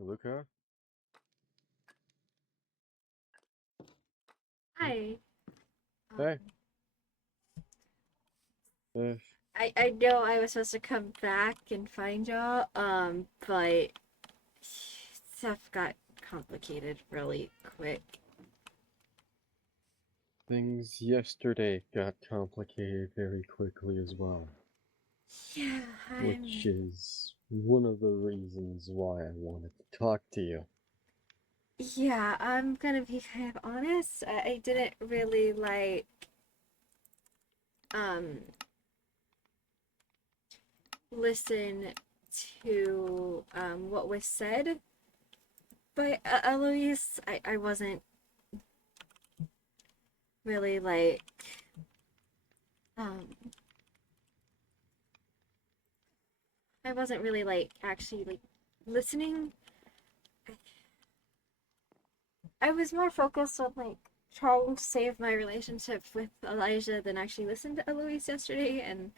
Luca? Hmm? Hi. Um, Hey. Uh, I know I was supposed to come back and find y'all, but stuff got complicated really quick. Things yesterday got complicated very quickly as well, Yeah, which is one of the reasons why I wanted to talk to you. I'm gonna be kind of honest. I didn't really um listen to what was said by Eloise. I wasn't really um I wasn't really actually listening. I was more focused on trying to save my relationship with Elijah than actually listen to Eloise yesterday, and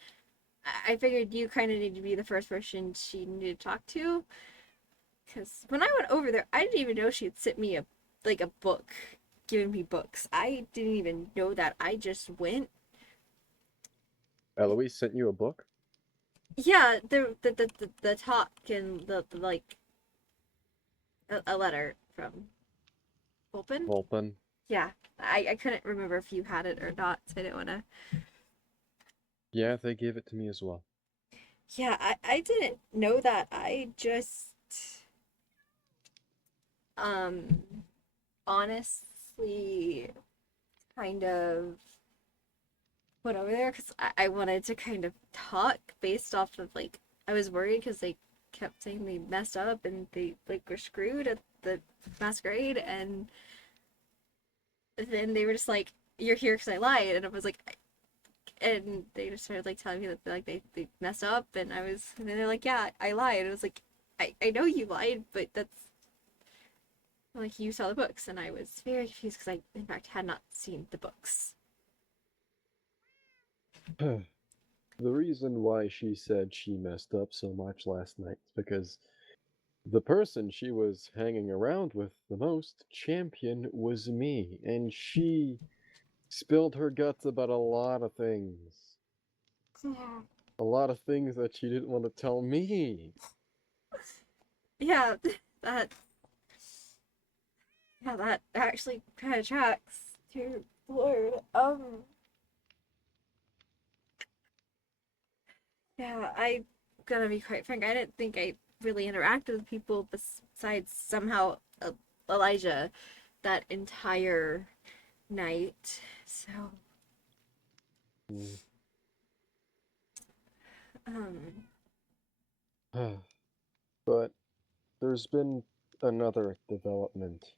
I figured you kind of need to be the first person she needed to talk to. Because when I went over there, I didn't even know she had sent me a book, giving me books. I didn't even know that. I just went. Eloise sent you a book? Yeah, the talk and the a letter from Open. Vulpin? Yeah, I couldn't remember if you had it or not, so I didn't want to. Yeah, they gave it to me as well. Yeah, I didn't know that. I just um honestly kind of went over there because I wanted to kind of talk based off of I was worried because they kept saying they messed up and they were screwed at the masquerade, and then they were just like, you're here because I lied, and I was like, and they just started telling me that they messed up, and and then they're like, yeah, I lied, and I was like, I know you lied, but that's you saw the books, and I was very confused because I in fact had not seen the books. The reason why she said she messed up so much last night is because the person she was hanging around with the most, Champion, was me, and she spilled her guts about a lot of things. Yeah. A lot of things that she didn't want to tell me. Yeah, that that actually kind of tracks to Lord. I gonna be quite frank. I didn't think I really interacted with people besides somehow Elijah that entire night. So, Mm. um, But there's been another development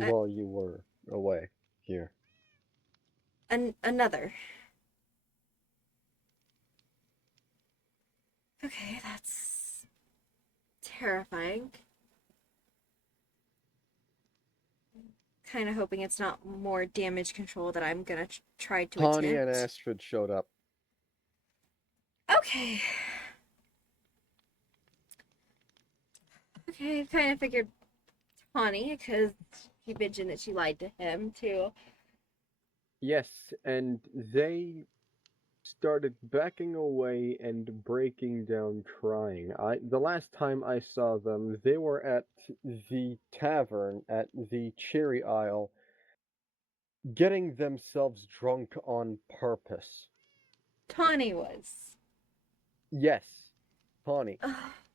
uh, while you were away here. another. Okay, that's terrifying. Kind of hoping it's not more damage control that I'm gonna try to Tawny and attempt. Astrid showed up. Okay. Okay, I kind of figured Tawny because she mentioned that she lied to him too. Yes, and they started backing away and breaking down crying. The last time I saw them, they were at the tavern at the Cherry Isle getting themselves drunk on purpose. Tawny was. Yes, Tawny.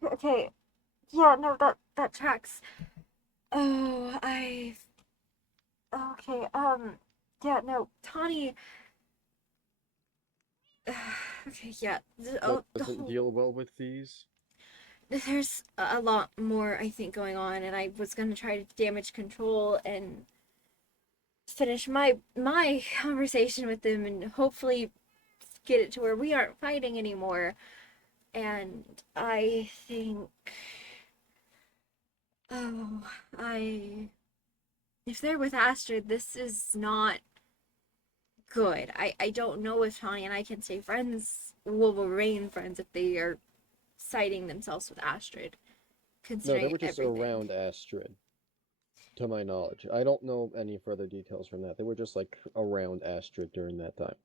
Okay. Yeah, no, that tracks. Oh, I. Okay. Yeah, no, Tawny. Okay. Yeah. Oh, the Doesn't whole. deal well with these. There's a lot more I think going on, and I was gonna try to damage control and finish my conversation with them, and hopefully get it to where we aren't fighting anymore. And I think, oh, I if they're with Astrid, this is not good. I don't know if Tawny and I can stay friends, will remain friends if they are siding themselves with Astrid. No, they considering were just everything. around Astrid, to my knowledge. I don't know any further details from that. They were just like around Astrid during that time.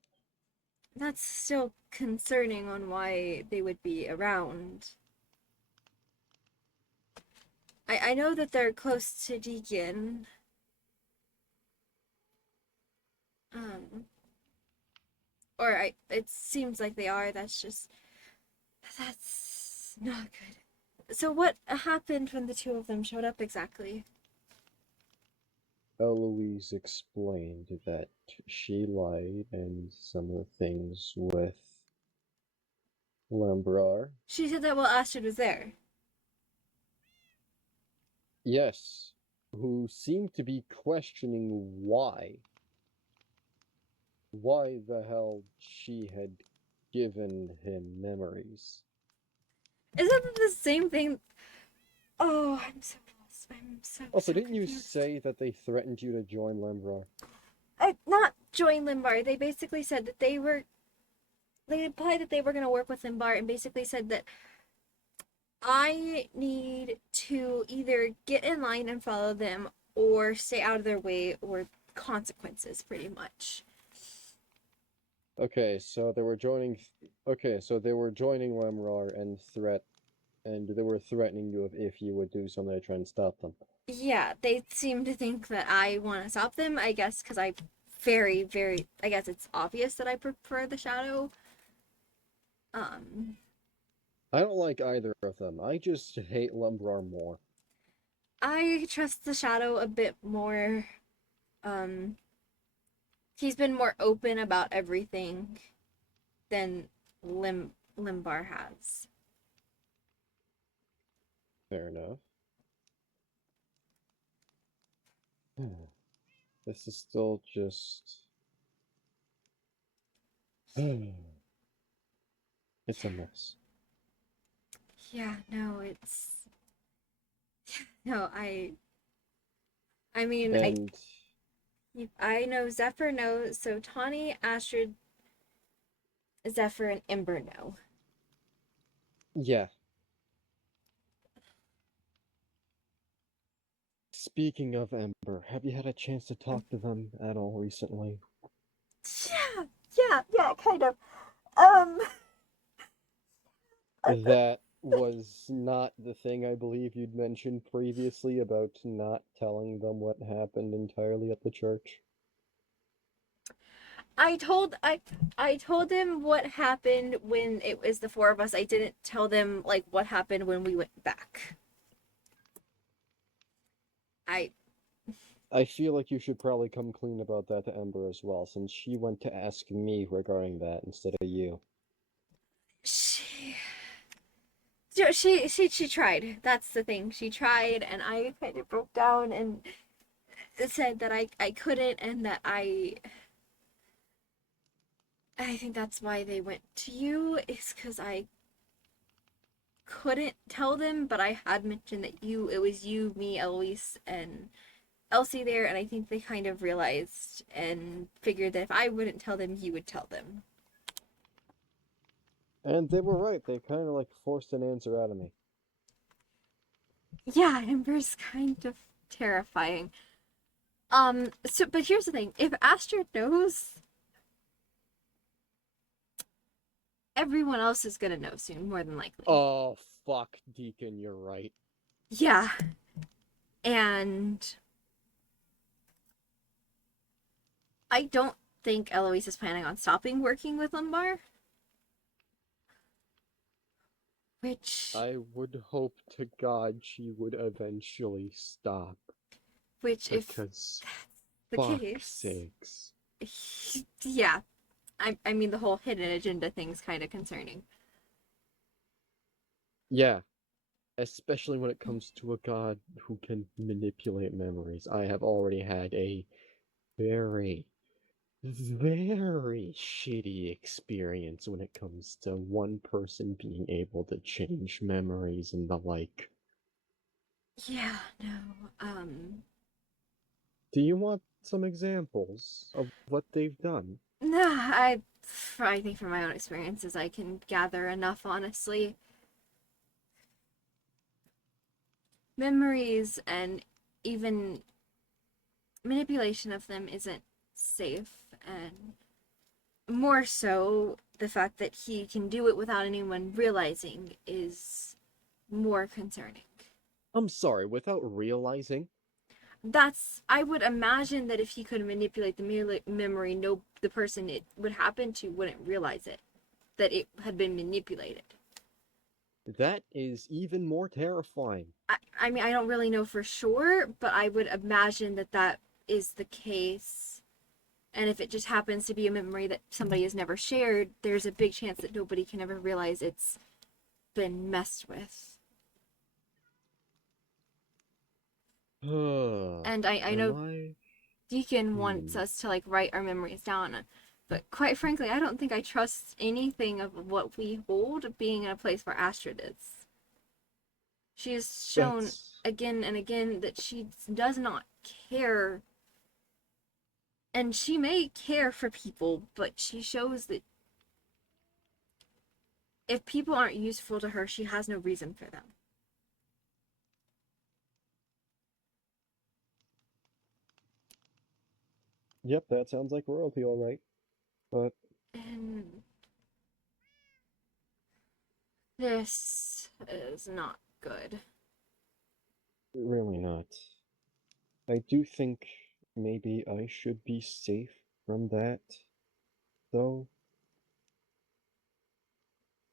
That's still concerning on why they would be around. I know that they're close to Deacon. Um, it seems like they are. That's not good. So what happened when the two of them showed up exactly? Eloise explained that she lied and some of the things with Lambrar. She said that while Astrid was there. Yes, who seemed to be questioning why the hell she had given him memories. Isn't it the same thing? Oh, I'm so lost. I'm so Also, so didn't you confused. say that they threatened you to join Lambrar? I not join Limbar. They basically said that they were. They implied that they were going to work with Limbar, and basically said that I need to either get in line and follow them, or stay out of their way, or consequences, pretty much. Okay, so they were joining. Okay, so they were joining Lambrar and they were threatening you if you would do something to try and stop them. Yeah, they seem to think that I want to stop them. I guess because I very, very. I guess it's obvious that I prefer the shadow. Um, I don't like either of them. I just hate Lambrar more. I trust the shadow a bit more. Um, he's been more open about everything than Limbar has. Fair enough. This is still just. It's a mess. Yeah, no, it's no. I mean, And I know Zephyr knows. So Tawny, Astrid, Zephyr, and Ember know. yeah, speaking of Ember, have you had a chance to talk to them at all recently? Yeah, yeah, kind of. Um, That was not the thing I believe you'd mentioned previously about not telling them what happened entirely at the church. I told him what happened when it was the four of us. I didn't tell them like what happened when we went back. I I feel like you should probably come clean about that to Ember as well, since she went to ask me regarding that instead of you. she she tried. That's the thing. She tried, and I kind of broke down and said that I couldn't, and that I think that's why they went to you, is because I couldn't tell them, but I had mentioned that it was you, me, Eloise, and Elsie there, and I think they kind of realized and figured that if I wouldn't tell them, you would tell them. And they were right, they kind of like forced an answer out of me. Yeah, Ember's kind of terrifying. So, but here's the thing: if Astrid knows, everyone else is gonna know soon, more than likely. Oh, fuck, Deacon, you're right. Yeah, and I don't think Eloise is planning on stopping working with Lumbar, which, I would hope to God she would eventually stop, if because the fuck's case, sakes. yeah, I mean the whole hidden agenda thing's kind of concerning. Yeah, especially when it comes to a god who can manipulate memories. I have already had a very, very shitty experience when it comes to one person being able to change memories and the like. Yeah, no, Do you want some examples of what they've done? nah, I think from my own experiences, I can gather enough, honestly. memories and even manipulation of them isn't safe, and more so the fact that he can do it without anyone realizing is more concerning. I'm sorry, without realizing? That's, I would imagine that if he could manipulate the memory, no, the person it would happen to wouldn't realize it, that it had been manipulated. That is even more terrifying. I mean, I don't really know for sure, but I would imagine that that is the case. And if it just happens to be a memory that somebody has never shared, there's a big chance that nobody can ever realize it's been messed with. And I Am know I? Deacon wants Hmm. us to like write our memories down, but quite frankly, I don't think I trust anything of what we hold being in a place where Astrid is. She has shown That's... again and again that she does not care, and she may care for people, but she shows that if people aren't useful to her, she has no reason for them. Yep, that sounds like royalty, alright. But And this is not good. really not. I do think maybe I should be safe from that, though.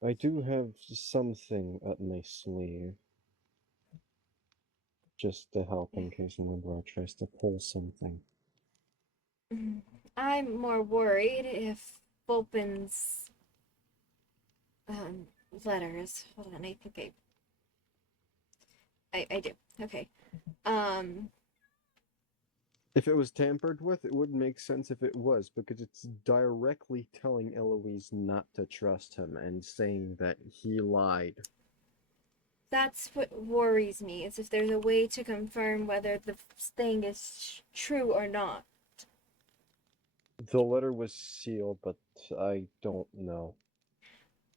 I do have something up my sleeve, just to help in case Moonbrook tries to pull something. I'm more worried if Vulpin's um, letters. Hold on, I think I do. Okay. Um, If it was tampered with, it would make sense if it was, because it's directly telling Eloise not to trust him and saying that he lied. that's what worries me, is if there's a way to confirm whether the thing is true or not. The letter was sealed, but I don't know.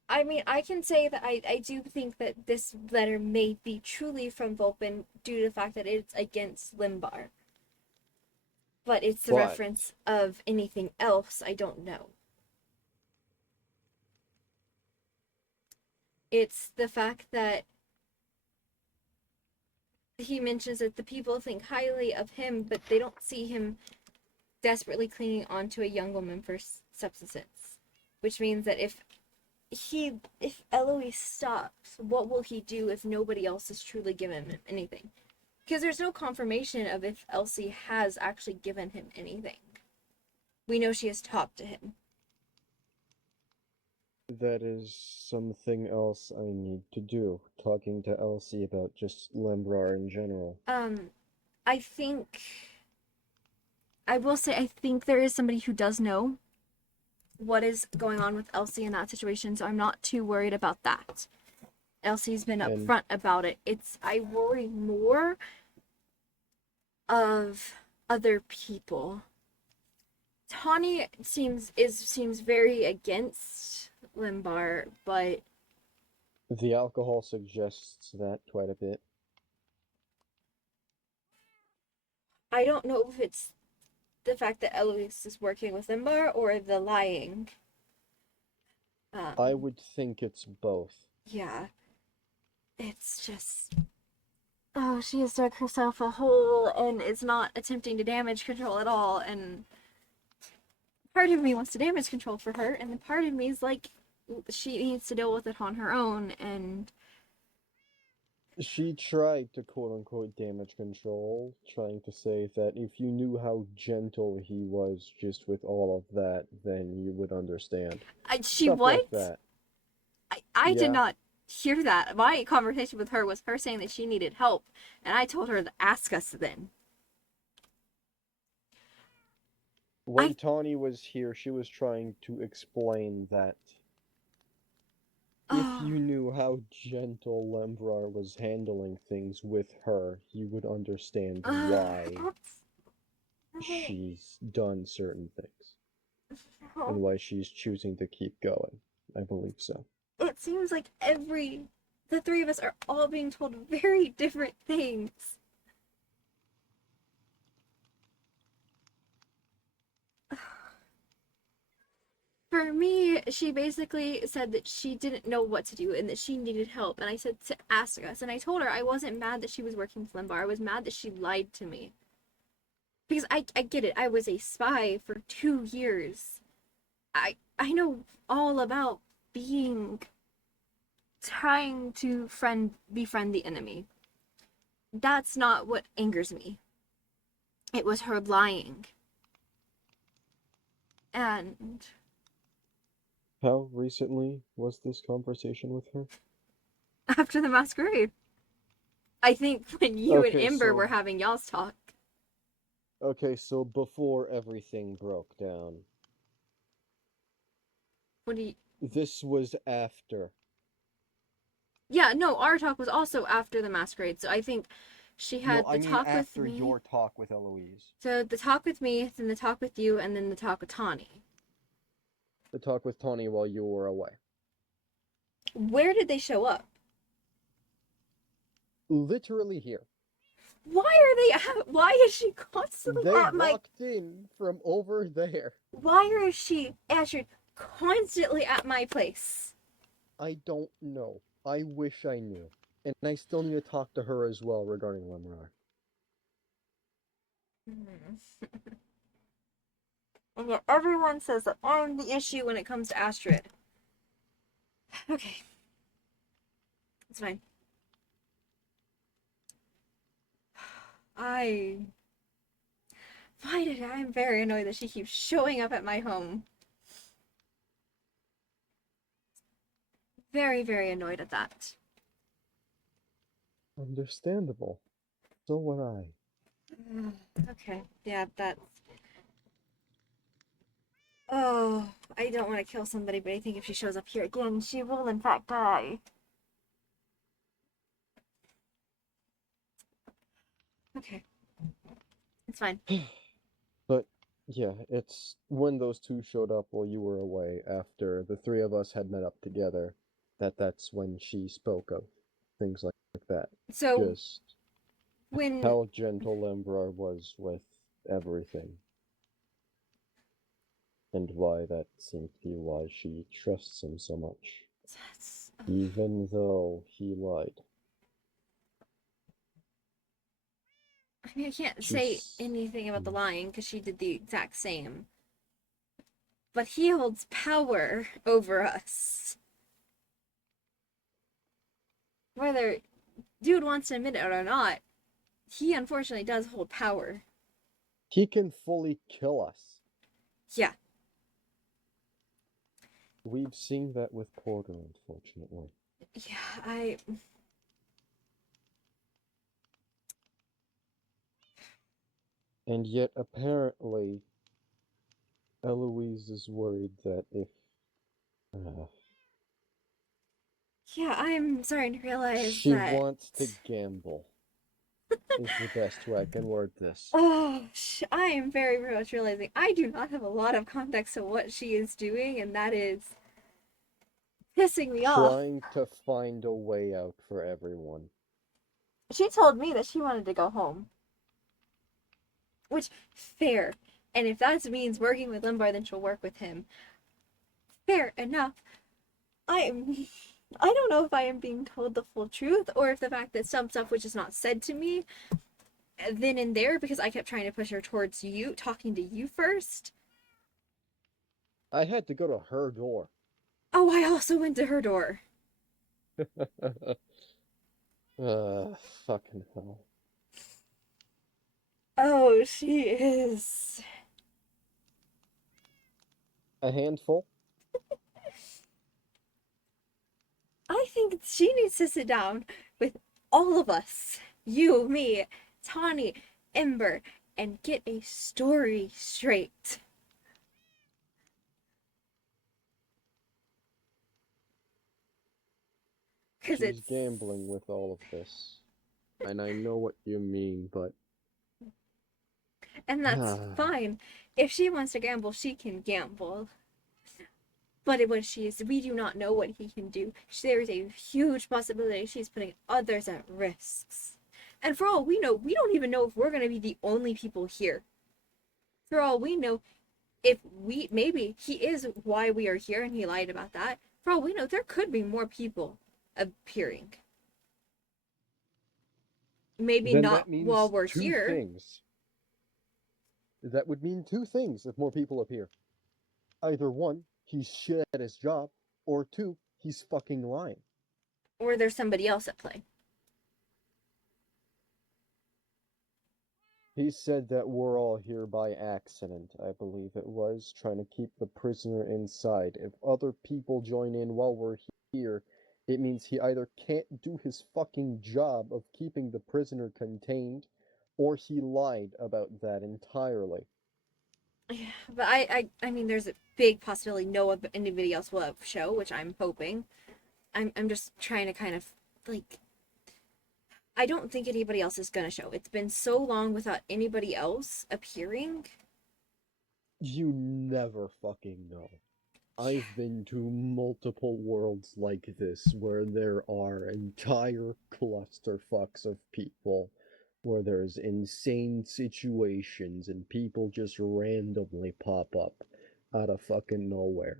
I mean, I can say that I do think that this letter may be truly from Vulpin due to the fact that it's against Limbar. But it's the But reference of anything else, I don't know. It's the fact that he mentions that the people think highly of him, but they don't see him desperately clinging onto a young woman for subsistence. Which means that if Eloise stops, what will he do if nobody else has truly given him anything? Because there's no confirmation of if Elsie has actually given him anything. We know she has talked to him. that is something else I need to do, talking to Elsie about just Lembrar in general. Um, I think I will say I think there is somebody who does know what is going on with Elsie in that situation, so I'm not too worried about that. Elsie's been And upfront about it. It's I worry more of other people. Tawny seems very against Limbar, but the alcohol suggests that quite a bit. I don't know if it's the fact that Eloise is working with Limbar or the lying. I Um, would think it's both. yeah, it's just she has dug herself a hole and is not attempting to damage control at all. And part of me wants to damage control for her, and the part of me is like, she needs to deal with it on her own. And She tried to quote unquote damage control, trying to say that if you knew how gentle he was just with all of that, then you would understand. she Stuff like what? that. I did Yeah. not hear that. My conversation with her was her saying that she needed help, and I told her to ask us then. I When Tawny was here, she was trying to explain that if oh, you knew how gentle Lembrar was handling things with her, you would understand why that's she's done certain things and oh. why she's choosing to keep going. I believe so. It seems like every the three of us are all being told very different things. For me, she basically said that she didn't know what to do and that she needed help. And I said to ask us. And I told her I wasn't mad that she was working with Limbar. I was mad that she lied to me. Because I get it. I was a spy for 2 years. I know all about being trying to befriend the enemy. That's not what angers me. It was her lying. And How recently was this conversation with her? after the masquerade, I think when you and Okay, Ember so were having y'all's talk. okay, so before everything broke down. What do you? This was after. Yeah, no, our talk was also after the masquerade. So I think she No, had I the mean talk with after me. your talk with Eloise. So the talk with me, then the talk with you, and then the talk with Tawny. The talk with Tawny while you were away. Where did they show up? Literally here. Why are they at? Why is she constantly They at my? walked in from over there. Why is she, Astrid, constantly at my place? I don't know. I wish I knew. And I still need to talk to her as well regarding Lemrar. And yet everyone says that I'm the issue when it comes to Astrid. Okay, it's fine. I I'm very annoyed that she keeps showing up at my home. Very, very annoyed at that. Understandable. So would I. Okay, yeah, that's. Oh, I don't want to kill somebody, but I think if she shows up here again, she will in fact die. Okay, it's fine. But yeah, it's when those two showed up while you were away after the three of us had met up together that's when she spoke of things like that. So Just when how gentle Lembrar was with everything. And why that seems to be why she trusts him so much. that's, Even though he lied. I mean, I can't say She's anything about the lying because she did the exact same. But he holds power over us. Whether dude wants to admit it or not, he unfortunately does hold power. he can fully kill us. Yeah. We've seen that with Porter, unfortunately. Yeah, I. And yet apparently Eloise is worried that if uh, Yeah, I'm starting to realize she that. wants to gamble is the best way I can word this. Oh, I am very much realizing I do not have a lot of context to what she is doing, and that is pissing me off. Trying to find a way out for everyone. She told me that she wanted to go home. Which, fair. And if that means working with Limbar, then she'll work with him. Fair enough. I am. I don't know if I am being told the full truth or if the fact that some stuff was just not said to me then and there because I kept trying to push her towards you, talking to you first. I had to go to her door. Oh, I also went to her door. Fucking hell. Oh, she is. A handful? I think she needs to sit down with all of us. You, me, Tawny, Ember, and get a story straight. Because She's it's. gambling with all of this. And I know what you mean, but And that's fine. If she wants to gamble, she can gamble. But what she is, we do not know what he can do. There is a huge possibility she's putting others at risks. And for all we know, we don't even know if we're going to be the only people here. For all we know, if we, maybe he is why we are here and he lied about that. For all we know, there could be more people appearing. Maybe Then not that while means we're two here. things. That would mean two things if more people appear. Either one, he's shit at his job, or two, he's fucking lying. Or there's somebody else at play. He said that we're all here by accident, I believe it was, trying to keep the prisoner inside. If other people join in while we're here, it means he either can't do his fucking job of keeping the prisoner contained, or he lied about that entirely. Yeah, but I mean, there's a big possibility no anybody else will show, which I'm hoping. I'm just trying to kind of like I don't think anybody else is gonna show. It's been so long without anybody else appearing. You never fucking know. I've been to multiple worlds like this where there are entire clusterfucks of people, where there's insane situations and people just randomly pop up out of fucking nowhere.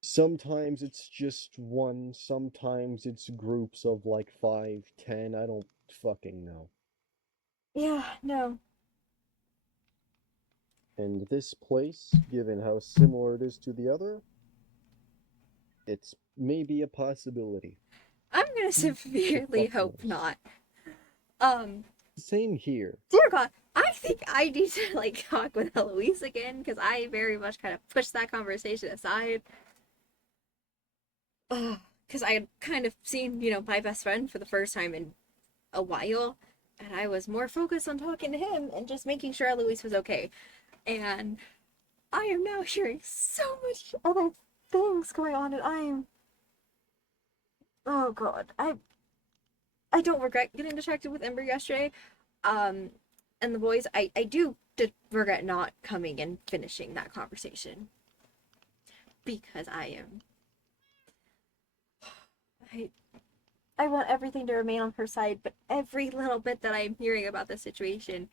Sometimes it's just one, sometimes it's groups of like 5, 10, I don't fucking know. Yeah, no. And this place, given how similar it is to the other, it's maybe a possibility. I'm gonna Who the severely fuck hope knows? not. Um, Same here. dear God, I think I need to like talk with Eloise again because I very much kind of pushed that conversation aside. Because I had kind of seen, my best friend for the first time in a while, and I was more focused on talking to him and just making sure Eloise was okay. And I am now hearing so much other things going on, and oh God, I don't regret getting distracted with Ember yesterday. Um, and the boys, I do regret not coming and finishing that conversation because I I want everything to remain on her side, but every little bit that I'm hearing about the situation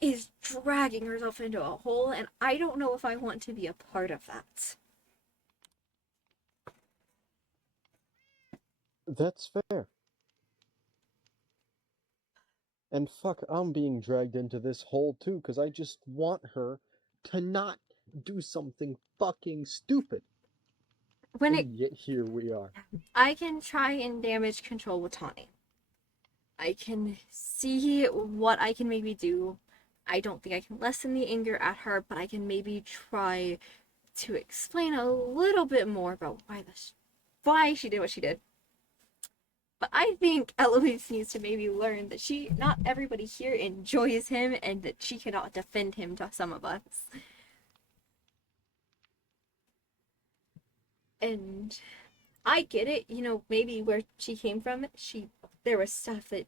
is dragging herself into a hole, and I don't know if I want to be a part of that. That's fair. And fuck, I'm being dragged into this hole too, because I just want her to not do something fucking stupid. When it, And yet here we are. I can try and damage control with Tawny. I can see what I can maybe do. I don't think I can lessen the anger at her, but I can maybe try to explain a little bit more about why she did what she did. But I think Eloise needs to maybe learn that not everybody here enjoys him and that she cannot defend him to some of us. And I get it, maybe where she came from, there was stuff that,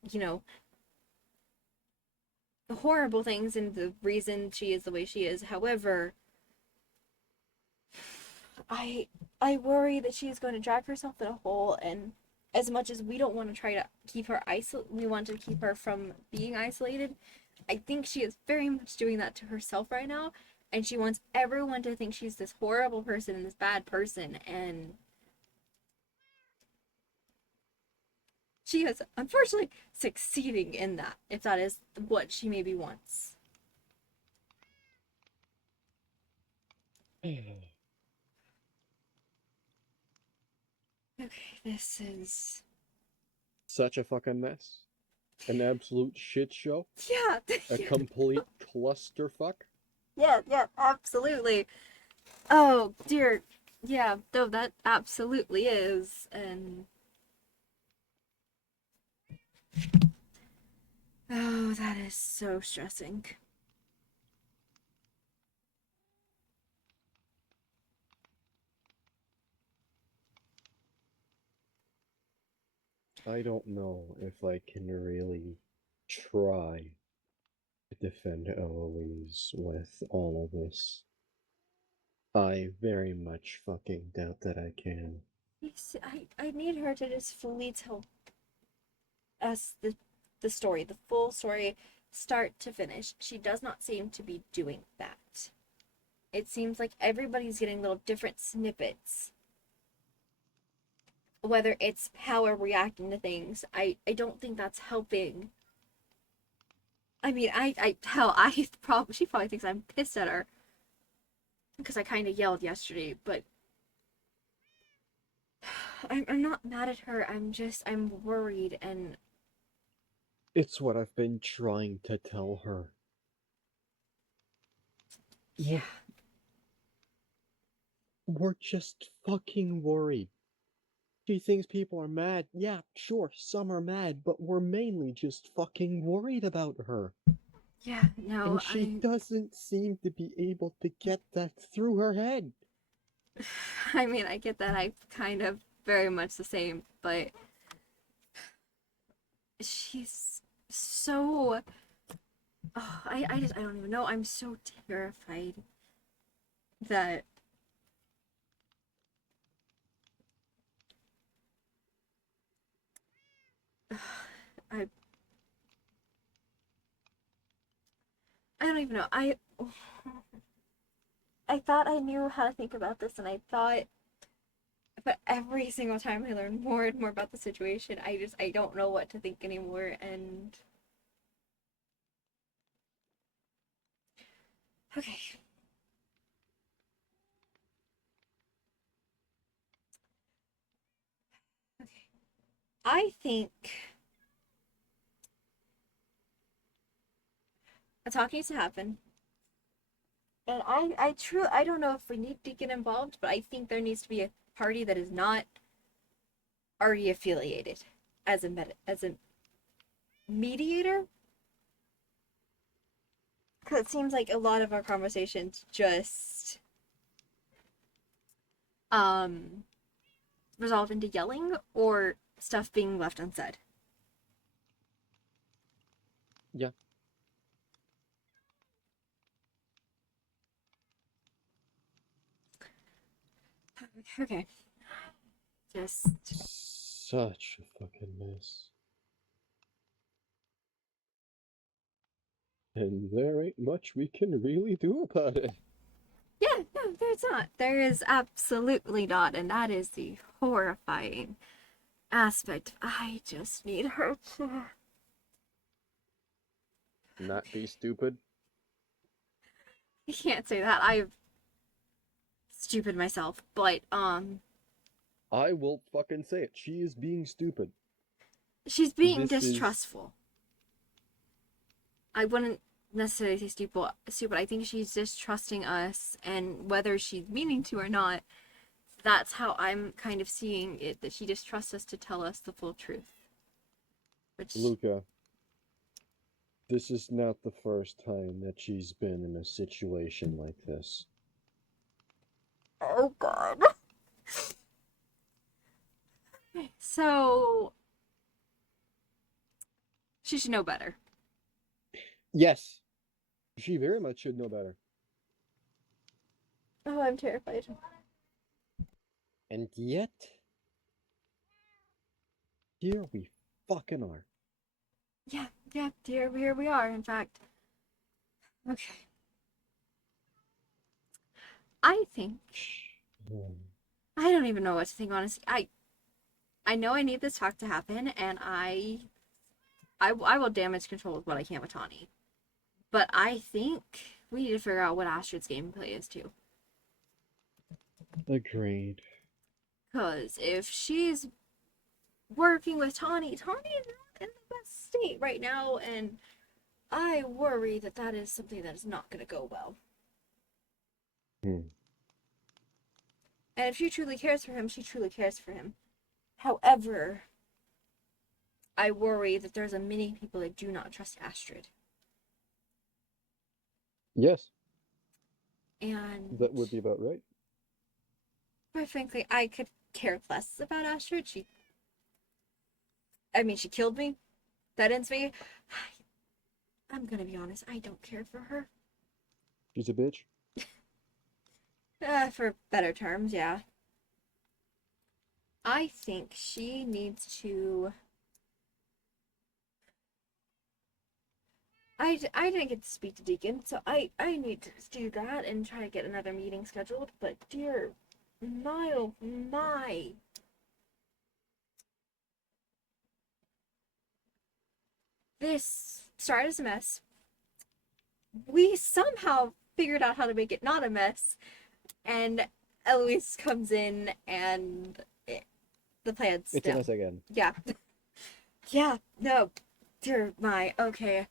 horrible things and the reason she is the way she is. However, I I worry that she's going to drag herself in a hole, and as much as we don't want to try to keep her isolated, we want to keep her from being isolated. I think she is very much doing that to herself right now, and she wants everyone to think she's this horrible person and this bad person, and she is unfortunately succeeding in that, if that is what she maybe wants. Okay, this is Such a fucking mess. An absolute shit show. yeah, A yeah, complete clusterfuck. yeah, yeah, absolutely. Oh dear, yeah, though that absolutely is, and oh, that is so stressing. I don't know if I can really try to defend Eloise with all of this. I very much fucking doubt that I can. I need her to just fully tell us the story, the full story, start to finish. She does not seem to be doing that. It seems like everybody's getting little different snippets. Whether it's how we're reacting to things, I don't think that's helping. I mean, hell, she probably thinks I'm pissed at her because I kind of yelled yesterday, but I'm not mad at her. I'm worried and It's what I've been trying to tell her. yeah, We're just fucking worried. She thinks people are mad. Yeah, sure, some are mad, but we're mainly just fucking worried about her. yeah, no, And she doesn't seem to be able to get that through her head. I mean, I get that. I kind of very much the same, but she's so. Oh, I don't even know. I'm so terrified that I I don't even know. I thought I knew how to think about this, and I thought, but every single time I learn more and more about the situation, I don't know what to think anymore. And okay, okay, I think a talk needs to happen. And I don't know if we need to get involved, but I think there needs to be a party that is not already affiliated as a mediator. Because it seems like a lot of our conversations just um resolve into yelling or stuff being left unsaid. Yeah. Okay, just Such a fucking mess. And there ain't much we can really do about it. yeah, no, there's not. There is absolutely not, and that is the horrifying aspect. I just need her to. Not be stupid. I can't say that. I'm stupid myself, but I will fucking say it. She is being stupid. she's being This is. distrustful. I wouldn't necessarily say stupid. Stupid. I think she's distrusting us, and whether she's meaning to or not, that's how I'm kind of seeing it. That she distrusts us to tell us the full truth. Which, Luca, this is not the first time that she's been in a situation like this. oh god. So she should know better. Yes, she very much should know better. Oh, I'm terrified. And yet, here we fucking are. Yeah, yeah, dear, here we are. In fact, okay. I think I don't even know what to think. Honestly, I know I need this talk to happen, and I will damage control with what I can with Tawny. But I think we need to figure out what Astrid's gameplay is too. Agreed. Because if she's working with Tawny, Tawny is not in the best state right now, and I worry that that is something that is not going to go well. Hmm. And if she truly cares for him, she truly cares for him. However, I worry that there's a many people that do not trust Astrid. Yes, And that would be about right. quite frankly, I could care less about Astrid. I mean, she killed me. That ends me. I'm gonna be honest, I don't care for her. She's a bitch. For better terms, yeah. I think she needs to. I didn't get to speak to Deacon, so I need to do that and try to get another meeting scheduled. But dear, my oh my, this started as a mess. We somehow figured out how to make it not a mess, and Eloise comes in and the plan's It's a down. mess again. Yeah, yeah, no, dear my, okay.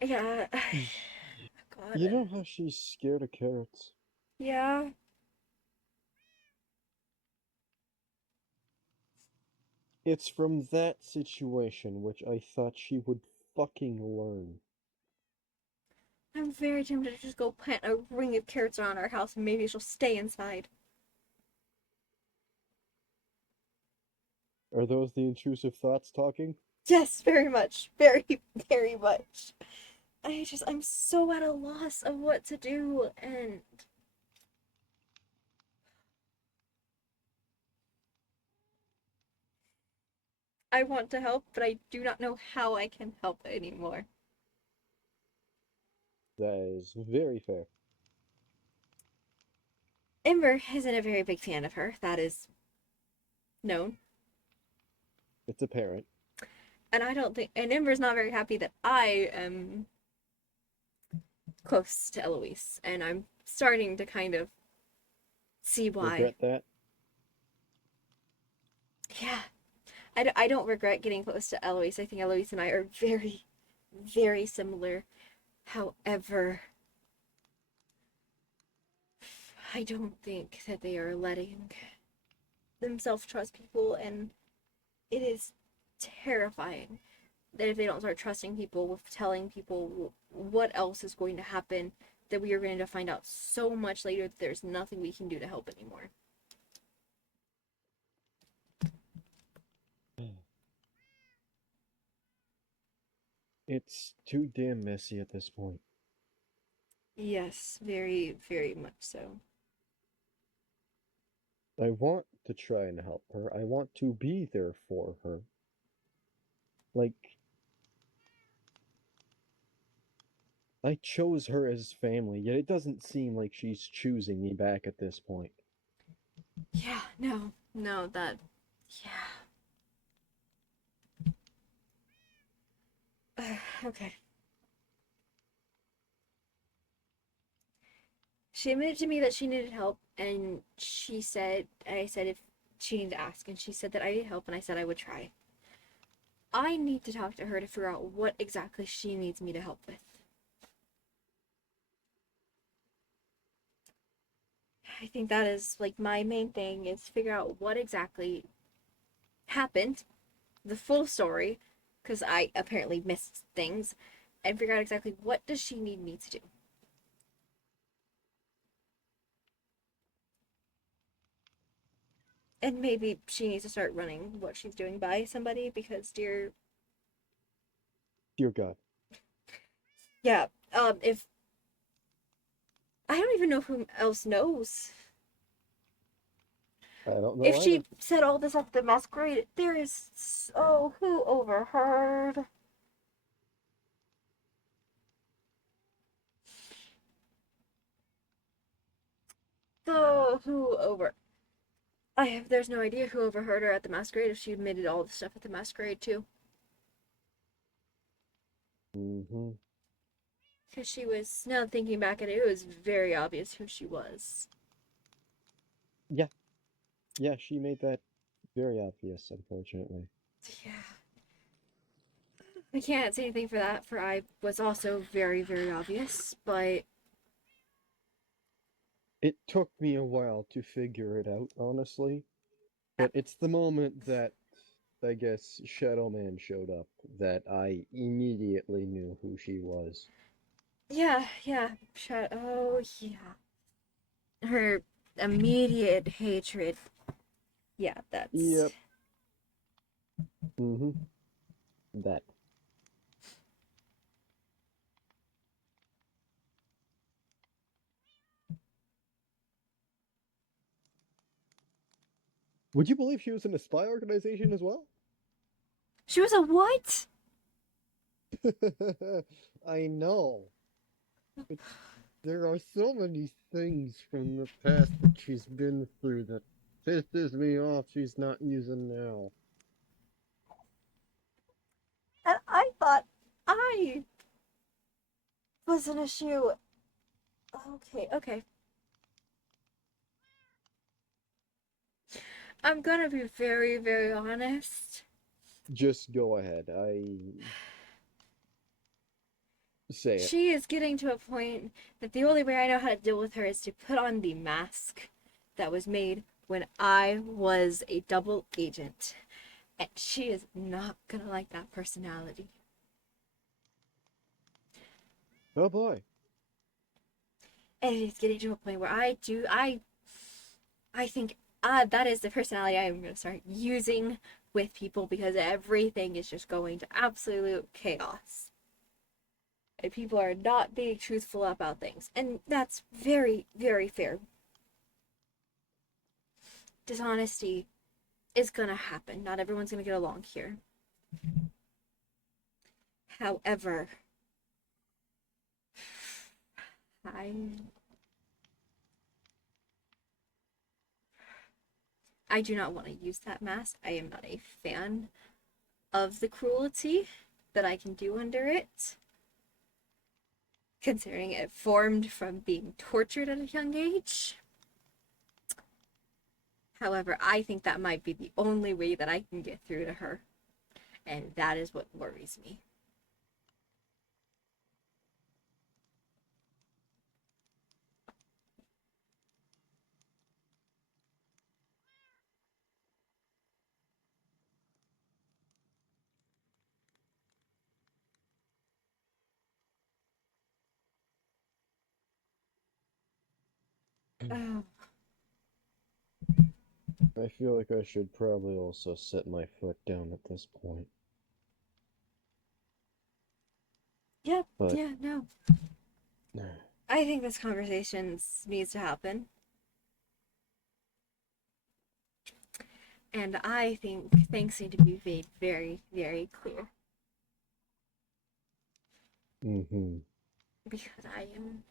Yeah, You God, know how she's scared of carrots? yeah. It's from that situation which I thought she would fucking learn. I'm very tempted to just go plant a ring of carrots around our house and maybe she'll stay inside. Are those the intrusive thoughts talking? Yes, very much. Very, very much. I'm so at a loss of what to do, and I want to help, but I do not know how I can help anymore. That is very fair. Ember isn't a very big fan of her, that is known. It's apparent. And I don't think, and Ember's not very happy that I am close to Eloise, and I'm starting to kind of see why. Regret that? Yeah, I don't regret getting close to Eloise. I think Eloise and I are very, very similar. However, I don't think that they are letting themselves trust people, and it is terrifying that if they don't start trusting people with telling people what else is going to happen, that we are going to find out so much later that there's nothing we can do to help anymore. It's too damn messy at this point. Yes, very, very much so. I want to try and help her. I want to be there for her. Like, I chose her as family, yet it doesn't seem like she's choosing me back at this point. Yeah, no, no, that, yeah. Okay. She admitted to me that she needed help, and I said if she needed to ask, and she said that I need help, and I said I would try. I need to talk to her to figure out what exactly she needs me to help with. I think that is like my main thing is figure out what exactly happened, the full story, because I apparently missed things, and figure out exactly what does she need me to do. And maybe she needs to start running what she's doing by somebody because dear, Dear God. yeah, if I don't even know who else knows. I don't If know either. she said all this at the masquerade, there is, oh, who overheard? The who over I have there's no idea who overheard her at the masquerade if she admitted all the stuff at the masquerade too. Mm-hmm. Because she was now thinking back at it, it was very obvious who she was. Yeah, yeah, she made that very obvious, unfortunately. Yeah. I can't say anything for that, for I was also very, very obvious, but It took me a while to figure it out, honestly, uh, but it's the moment that I guess Shadow Man showed up, that I immediately knew who she was. Yeah, yeah. Oh, yeah. Her immediate hatred. Yeah, that's. Yep. Mm-hmm. That. Would you believe she was in a spy organization as well? She was a what? I know. But there are so many things from the past that she's been through that pisses me off she's not using now. And I thought I was an issue. Okay, okay. I'm gonna be very, very honest. Just go ahead. I say it. She is getting to a point that the only way I know how to deal with her is to put on the mask that was made when I was a double agent. And she is not gonna like that personality. Oh boy. And it is getting to a point where I think that is the personality I am gonna start using with people because everything is just going to absolute chaos. And people are not being truthful about things. And that's very, very fair. Dishonesty is gonna happen. Not everyone's gonna get along here. However, I I do not want to use that mask. I am not a fan of the cruelty that I can do under it, considering it formed from being tortured at a young age. However, I think that might be the only way that I can get through to her, and that is what worries me. Oh, I feel like I should probably also set my foot down at this point. yeah, But yeah, no. I think this conversation needs to happen. And I think things need to be made very, very clear. mm-hmm. Because I am.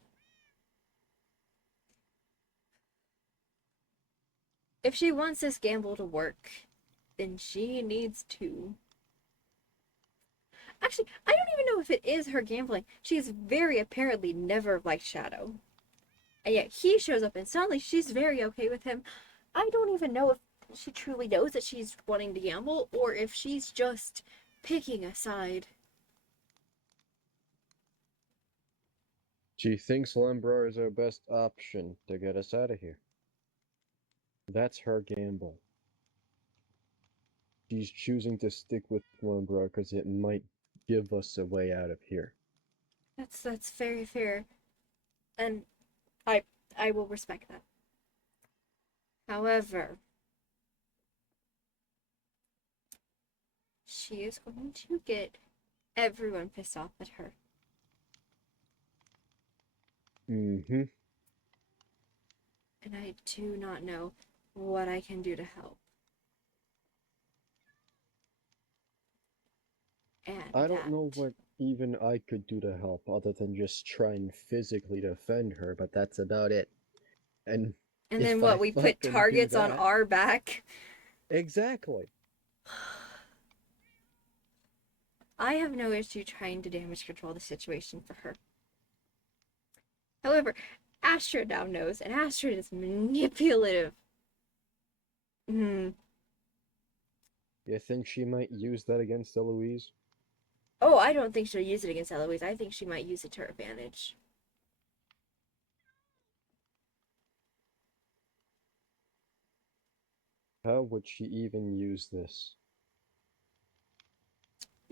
If she wants this gamble to work, then she needs to. Actually, I don't even know if it is her gambling. She's very apparently never liked Shadow. And yet he shows up and suddenly she's very okay with him. I don't even know if she truly knows that she's wanting to gamble or if she's just picking a side. She thinks Lembrar is our best option to get us out of here. That's her gamble. She's choosing to stick with Lembrar because it might give us a way out of here. That's very fair. And I I will respect that. However, she is going to get everyone pissed off at her. Mm-hmm. And I do not know what I can do to help. And I don't know that. what even I could do to help other than just try and physically defend her, but that's about it. And And then if what? I We put fucking do targets on that, our back. exactly. I have no issue trying to damage control the situation for her. However, Astrid now knows, and Astrid is manipulative. Hmm. You think she might use that against Eloise? Oh, I don't think she'll use it against Eloise. I think she might use it to her advantage. How would she even use this?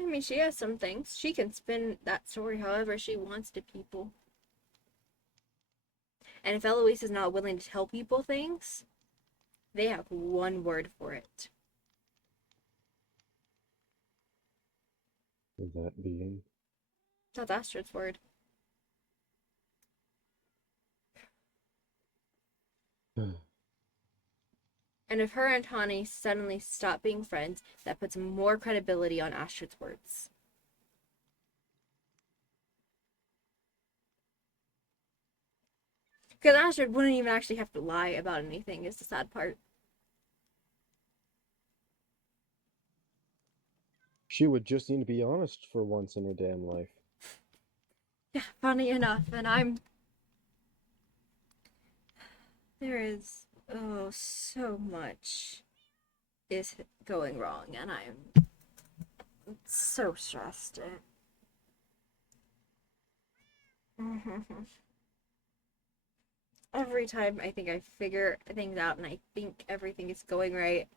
I mean, she has some things. She can spin that story however she wants to people. And if Eloise is not willing to tell people things, they have one word for it. That being. That's Astrid's word. And if her and Tawny suddenly stop being friends, that puts more credibility on Astrid's words. Because Astrid wouldn't even actually have to lie about anything, is the sad part. She would just need to be honest for once in her damn life. Yeah, funny enough, and I'm. There is. Oh, so much is going wrong, and I'm so stressed. Every time I think I figure things out and I think everything is going right,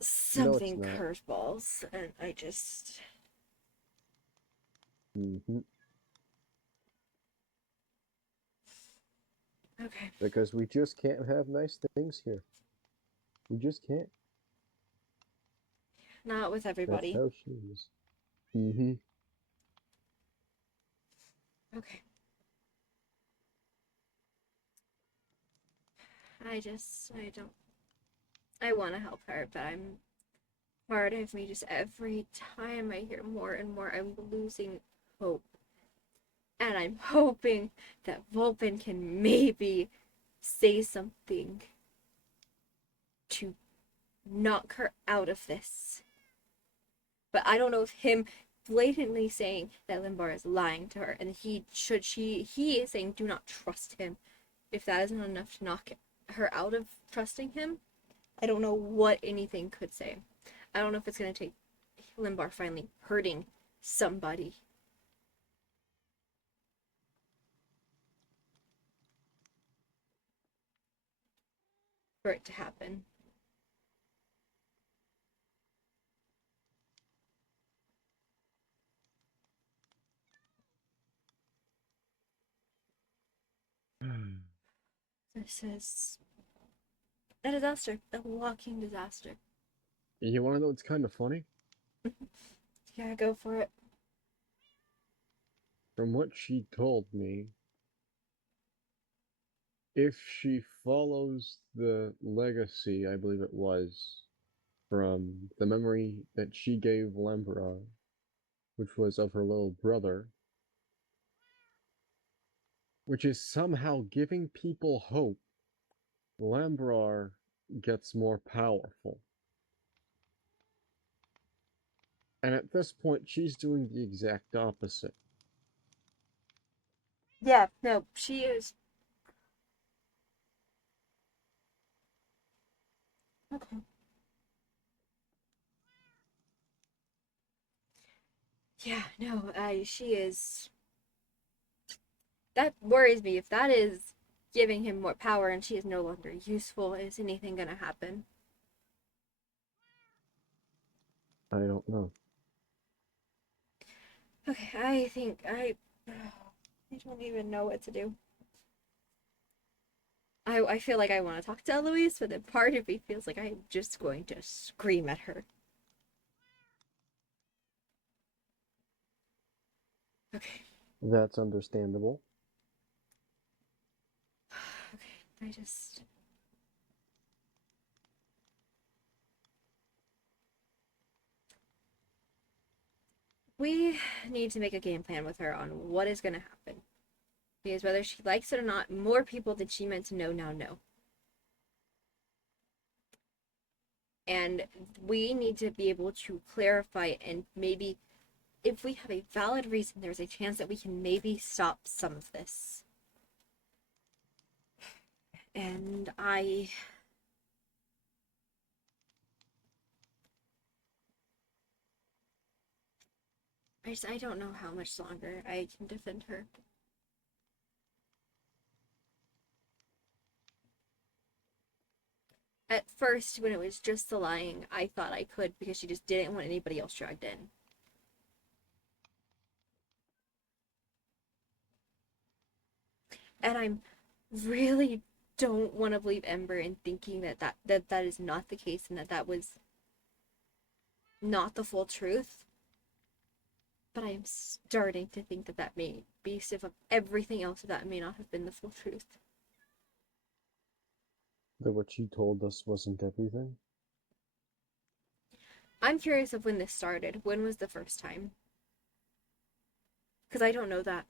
No, it's something not. curveballs, and I just. Hmm. Okay. Because we just can't have nice things here. We just can't. Not with That's everybody. how she is. Hmm. Okay. I don't. I want to help her, but I'm. Part of me just every time I hear more and more, I'm losing hope. And I'm hoping that Vulpin can maybe say something to knock her out of this. But I don't know if him blatantly saying that Limbar is lying to her and he is saying do not trust him. If that isn't enough to knock her out of trusting him, I don't know what anything could say. I don't know if it's gonna take Limbar finally hurting somebody for it to happen. This is a disaster, a walking disaster. You want to know what's kind of funny? Yeah, go for it. From what she told me, if she follows the legacy, I believe it was, from the memory that she gave Lembra, which was of her little brother, which is somehow giving people hope, Lambrar gets more powerful. And at this point, she's doing the exact opposite. Yeah, no, she is. Okay. Yeah, no, she is. That worries me. If that is giving him more power and she is no longer useful, is anything gonna happen? I don't know. Okay, I think I don't even know what to do. I feel like I want to talk to Eloise, but then part of me feels like I'm just going to scream at her. Okay, That's understandable. okay, I just. We need to make a game plan with her on what is going to happen. Because whether she likes it or not, more people than she meant to know now know. And we need to be able to clarify and maybe, if we have a valid reason, there's a chance that we can maybe stop some of this. And I don't know how much longer I can defend her. At first, when it was just the lying, I thought I could because she just didn't want anybody else dragged in. And I'm really don't want to believe Ember in thinking that is not the case and that was not the full truth. But I am starting to think that that may, based of everything else, that may not have been the full truth. That what she told us wasn't everything? I'm curious of when this started. When was the first time? Because I don't know that.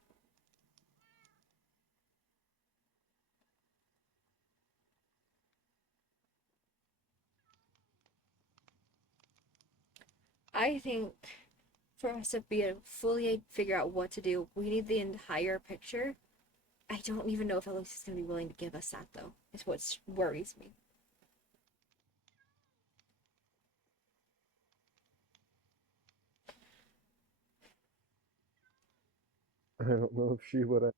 I think for us to be able to fully figure out what to do, we need the entire picture. I don't even know if Elise is going to be willing to give us that, though. It's what worries me. I don't know if she would.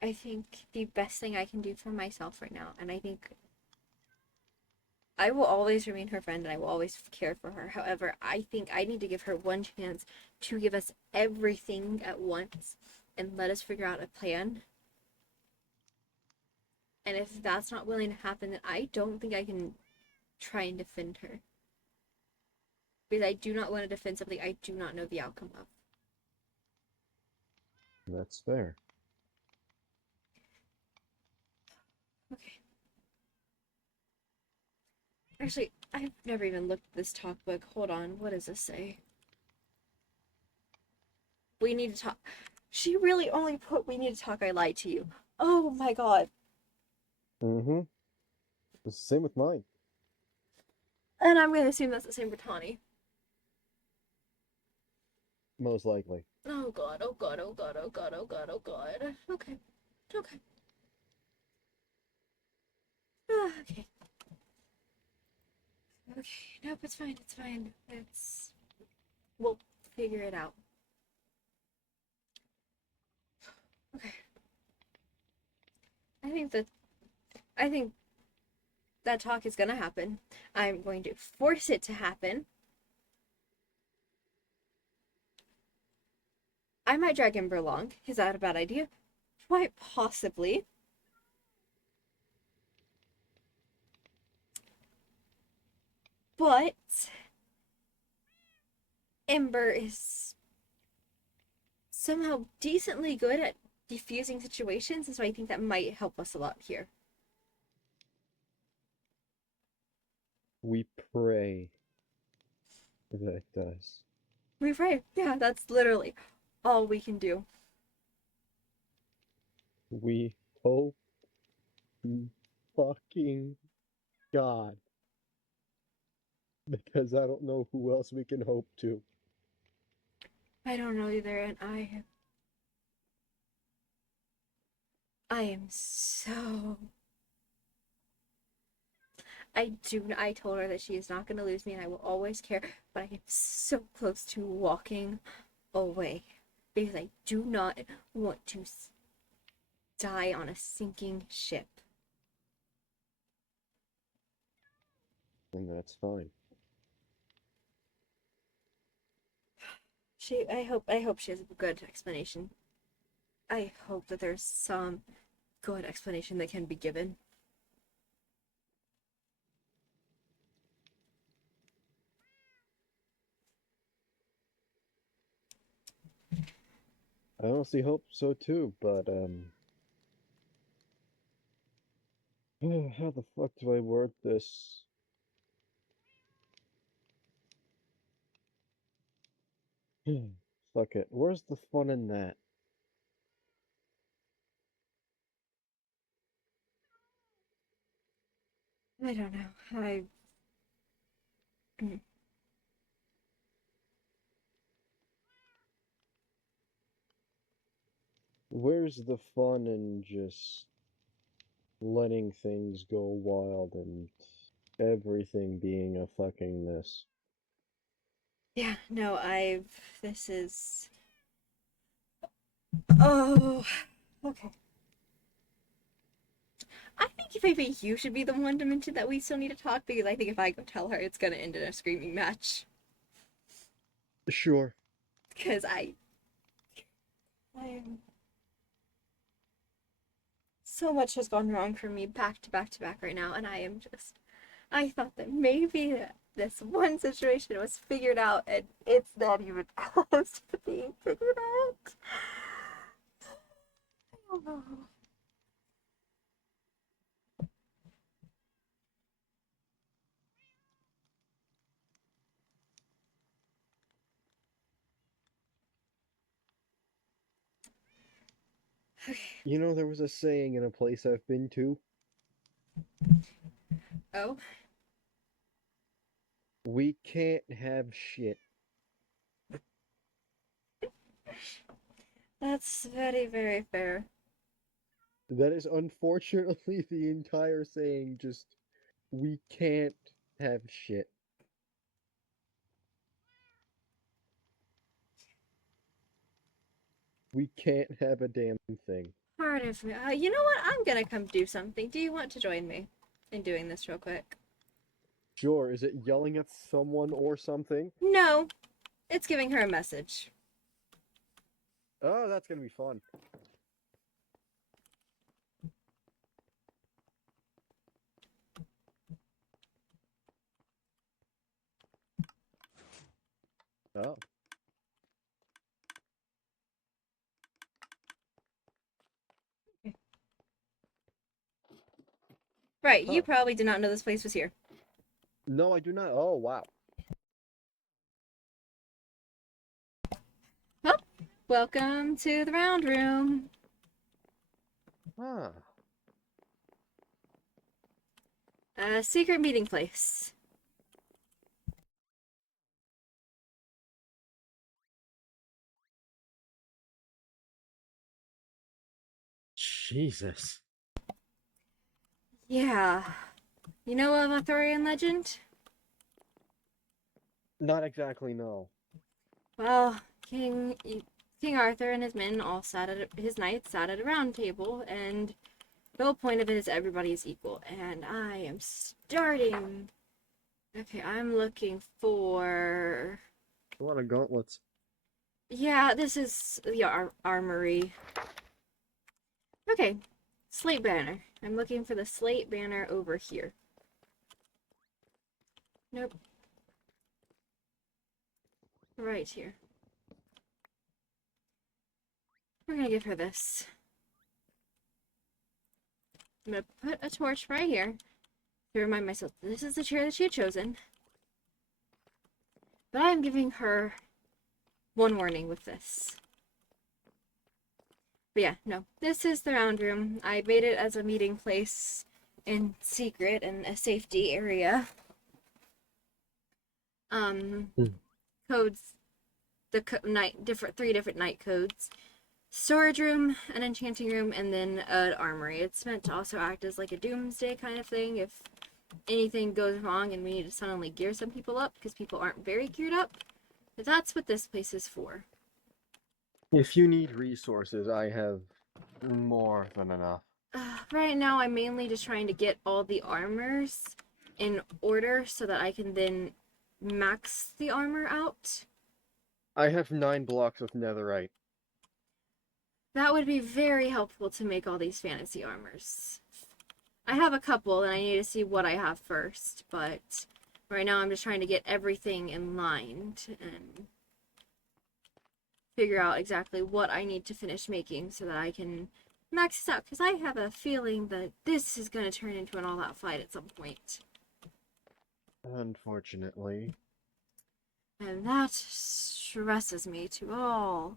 I think the best thing I can do for myself right now, and I think I will always remain her friend and I will always care for her. However, I think I need to give her one chance to give us everything at once and let us figure out a plan. And if that's not willing to happen, then I don't think I can try and defend her. Because I do not want to defend something I do not know the outcome of. That's fair. Okay. Actually, I've never even looked at this talk book. Hold on. What does this say? We need to talk. She really only put we need to talk. I lied to you. Oh my god. Mm-hmm. It's the same with mine. And I'm going to assume that's the same for Tawny. Most likely. Oh god, oh god, oh god, oh god, oh god, oh god. Okay. Okay. Okay. Okay. Nope, it's fine, it's fine. It's we'll figure it out. Okay. I think that I think that talk is gonna happen. I'm going to force it to happen. I might drag Ember along. Is that a bad idea? Quite possibly. But Ember is somehow decently good at diffusing situations, and so I think that might help us a lot here. We pray that it does. We pray. Yeah, that's literally all we can do. We hope fucking God. Because I don't know who else we can hope to. I don't know either, and I am so. I told her that she is not going to lose me and I will always care, but I am so close to walking away because I do not want to die on a sinking ship. And that's fine. I hope she has a good explanation. I hope that there's some good explanation that can be given. I honestly hope so too, but how the fuck do I word this? Fuck it. Where's the fun in that? I don't know. I Where's the fun in just letting things go wild and everything being a fucking mess? yeah, no, I've this is oh okay. I think maybe you should be the one to mention that we still need to talk because I think if I go tell her, it's gonna end in a screaming match. Sure. Because I am. so much has gone wrong for me back to back to back right now, and I thought that maybe this one situation was figured out, and it's not even close to being figured out. Oh. You know, there was a saying in a place I've been to: Oh, we can't have shit. that's very, very fair. That is unfortunately the entire saying, just we can't have shit. We can't have a damn thing. Part of me. You know what? I'm gonna come do something. Do you want to join me in doing this real quick? Sure, is it yelling at someone or something? No, it's giving her a message. Oh, that's gonna be fun. Oh. Right, you Huh. probably did not know this place was here. No, I do not. Oh, wow. Well, welcome to the round room. Ah. A secret meeting place. Jesus. Yeah. You know of Arthurian legend? Not exactly, no. Well, King Arthur and his men all sat at his knights sat at a round table, and the whole point of it is everybody is equal. And I am starting. Okay, I'm looking for. A lot of gauntlets. Yeah, this is the armory. Okay, slate banner. I'm looking for the slate banner over here. Nope. Right here. We're gonna give her this. I'm gonna put a torch right here to remind myself this is the chair that she had chosen. But I'm giving her one warning with this. But yeah, no. This is the round room. I made it as a meeting place in secret and a safety area. Um, Hmm. codes, the three different night codes. Storage room, an enchanting room, and then an armory. It's meant to also act as like a doomsday kind of thing if anything goes wrong and we need to suddenly gear some people up because people aren't very geared up. But that's what this place is for. If you need resources, I have more than enough. Right now, I'm mainly just trying to get all the armors in order so that I can then max the armor out. I have 9 blocks of netherite. That would be very helpful to make all these fantasy armors. I have a couple, and I need to see what I have first, but right now I'm just trying to get everything in line and figure out exactly what I need to finish making so that I can max this out, because I have a feeling that this is going to turn into an all-out fight at some point. Unfortunately. And that stresses me to all.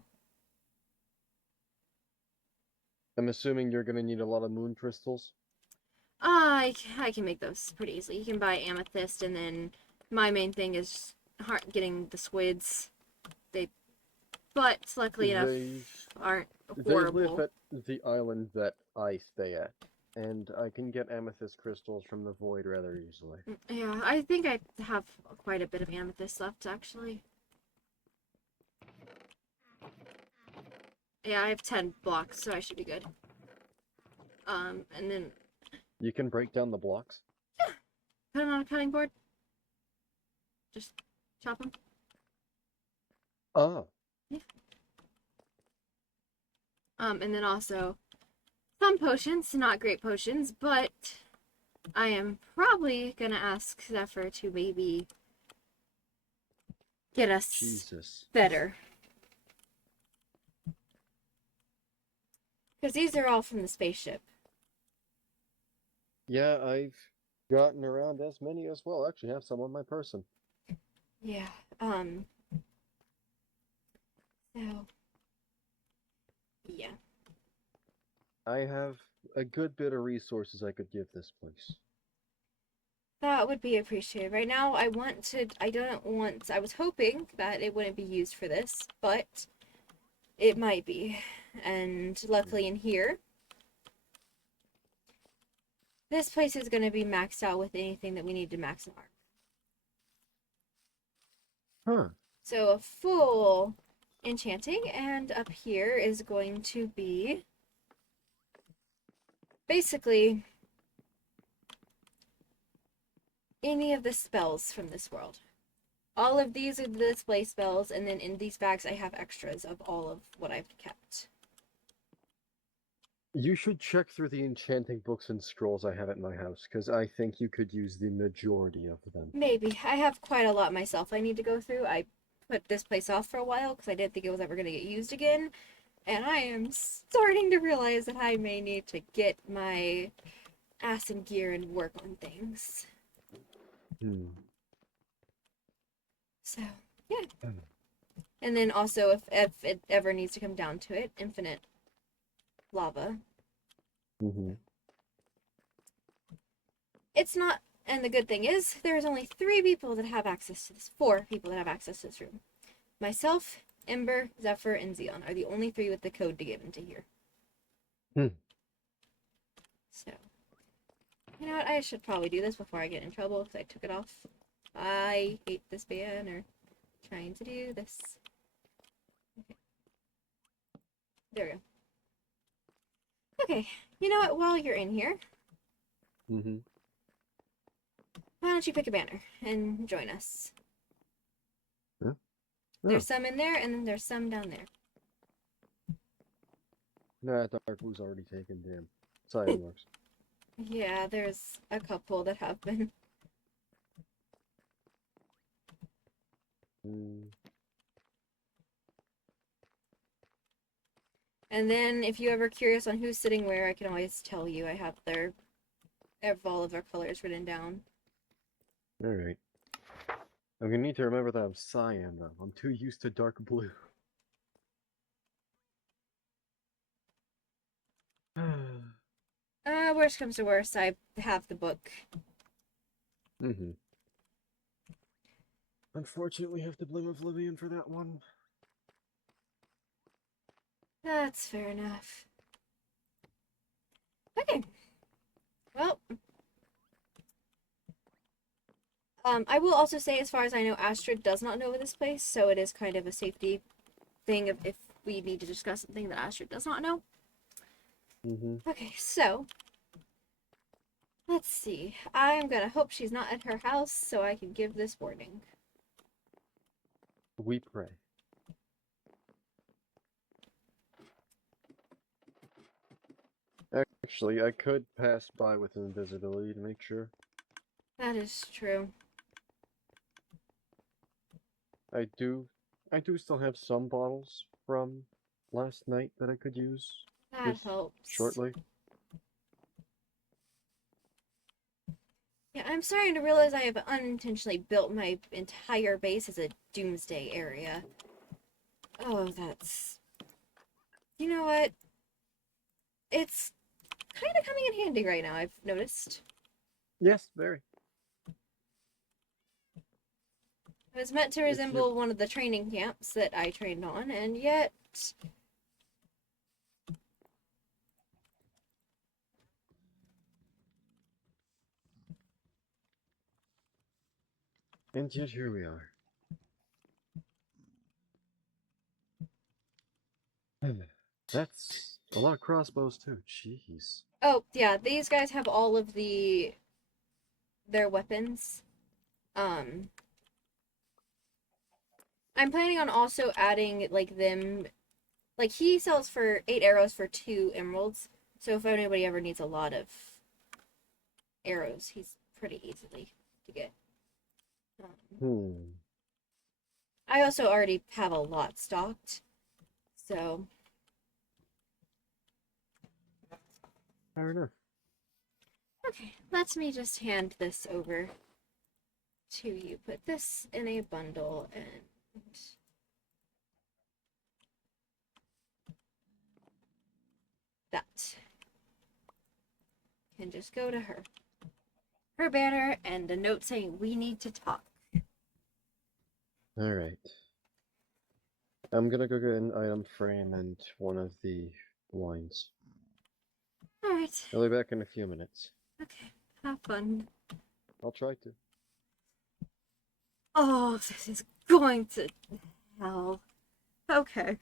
I'm assuming you're gonna need a lot of moon crystals. I can make those pretty easily. You can buy amethyst, and then my main thing is getting the squids. But luckily enough, They aren't they live horrible. at the island that I stay at, and I can get amethyst crystals from the void rather easily. Yeah, I think I have quite a bit of amethyst left, actually. Yeah, I have 10 blocks, so I should be good. And then You can break down the blocks? yeah, put them on a cutting board. Just chop them. Ah. Yeah. And then also some potions, not great potions, but I am probably gonna ask Zephyr to maybe get us Jesus. better. Because these are all from the spaceship. Yeah, I've gotten around as many as well. I actually have some on my person. Yeah. So yeah. I have a good bit of resources I could give this place. That would be appreciated. Right now, I don't want, I was hoping that it wouldn't be used for this, but it might be. And luckily in here, this place is going to be maxed out with anything that we need to max out. Huh. So a full enchanting, and up here is going to be basically any of the spells from this world. All of these are the display spells, and then in these bags I have extras of all of what I've kept. You should check through the enchanting books and scrolls I have at my house, because I think you could use the majority of them. Maybe. I have quite a lot myself I need to go through. I put this place off for a while because I didn't think it was ever going to get used again. And I am starting to realize that I may need to get my ass in gear and work on things. Hmm. So, yeah. And then also, if it ever needs to come down to it, infinite lava. Mm-hmm. It's not, and the good thing is, there's only 3 people that have access to this. 4 people that have access to this room. Myself, Ember, Zephyr, and Xeon are the only 3 with the code to get into here. Hmm. So, you know what? I should probably do this before I get in trouble because I took it off. I hate this banner. Trying to do this. Okay. There we go. Okay, you know what? While you're in here, Mm-hmm. why don't you pick a banner and join us? Yeah. There's some in there, and then there's some down there. Nah, Dark Blue's already taken, damn. That's how it works. Yeah, there's a couple that have been. Mm. And then, if you're ever curious on who's sitting where, I can always tell you. I have all of their colors written down. Alright. I'm gonna need to remember that I'm cyan, though. I'm too used to dark blue. Worst comes to worst, I have the book. Mm-hmm. Unfortunately, have to blame Oblivion for that one. That's fair enough. Okay. Well, I will also say, as far as I know, Astrid does not know this place, so it is kind of a safety thing if we need to discuss something that Astrid does not know. Mm-hmm. Okay, so let's see. I'm gonna hope she's not at her house so I can give this warning. We pray. Actually, I could pass by with invisibility to make sure. That is true. I do still have some bottles from last night that I could use That just helps. shortly. Yeah, I'm starting to realize I have unintentionally built my entire base as a doomsday area. Oh, that's... You know what? It's kind of coming in handy right now, I've noticed. Yes, very. It was meant to If you resemble one of the training camps that I trained on, and yet... and yet here we are. That's a lot of crossbows too. Jeez. Oh, yeah, these guys have all of their weapons. I'm planning on also adding, like, them... Like, he sells for 8 arrows for 2 emeralds. So if anybody ever needs a lot of arrows, he's pretty easily to get. Um, Hmm. I also already have a lot stocked, so Fair enough. okay. Let me just hand this over to you. Put this in a bundle and that can just go to her. Her banner and a note saying we need to talk. All right. I'm gonna go get an item frame and one of the wines. All right. I'll be back in a few minutes. Okay. Have fun. I'll try to. Oh, this is going to hell. Okay.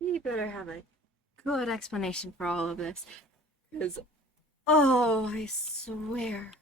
You better have a good explanation for all of this. Because, oh, I swear.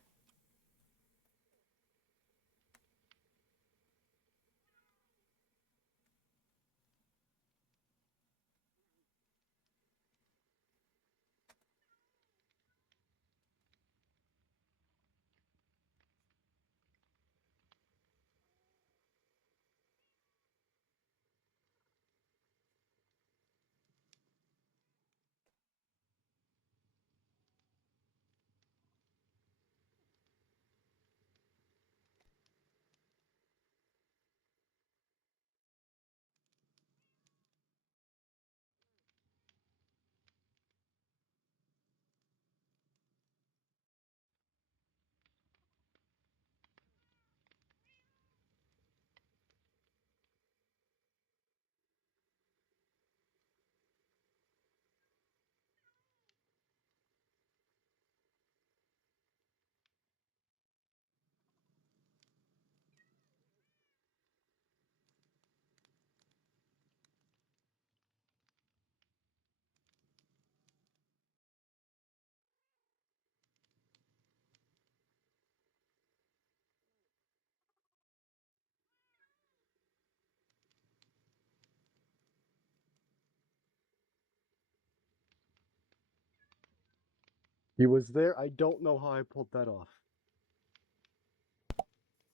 He was there. I don't know how I pulled that off.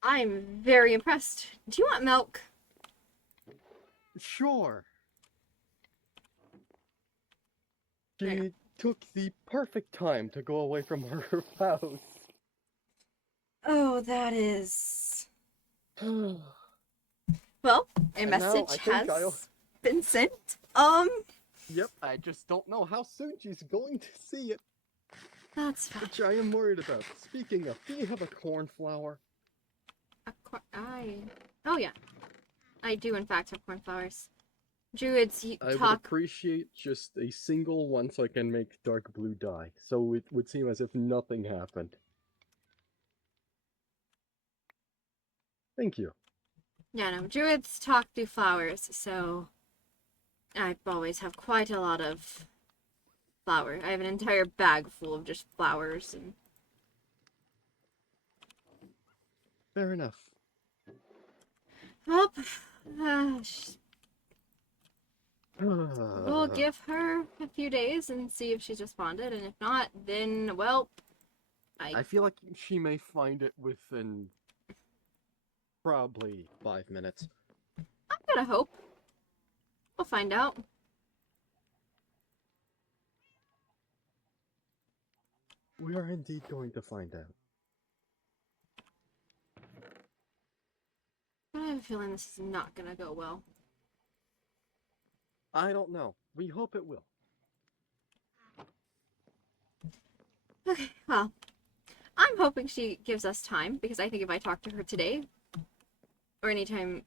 I'm very impressed. Do you want milk? Sure. There you She took the perfect time to go away from her house. go. Oh, that is. And Well, a now message I think I'll. has been sent. Yep, I just don't know how soon she's going to see it, That's fine. which I am worried about. Speaking of, do you have a cornflower? Oh yeah, I do in fact have cornflowers. Druids I would talk. appreciate just a single one so I can make dark blue dye, so it would seem as if nothing happened. Thank you. Yeah, no, druids talk through flowers, so I always have quite a lot of flour. I have an entire bag full of just flowers and. Fair enough. Well, uh, we'll give her a few days and see if she's responded, and if not, then well, I feel like she may find it within probably 5 minutes. I'm gonna hope. We'll find out. We are indeed going to find out. But I have a feeling this is not gonna go well. I don't know. We hope it will. Okay, well, I'm hoping she gives us time because I think if I talk to her today or anytime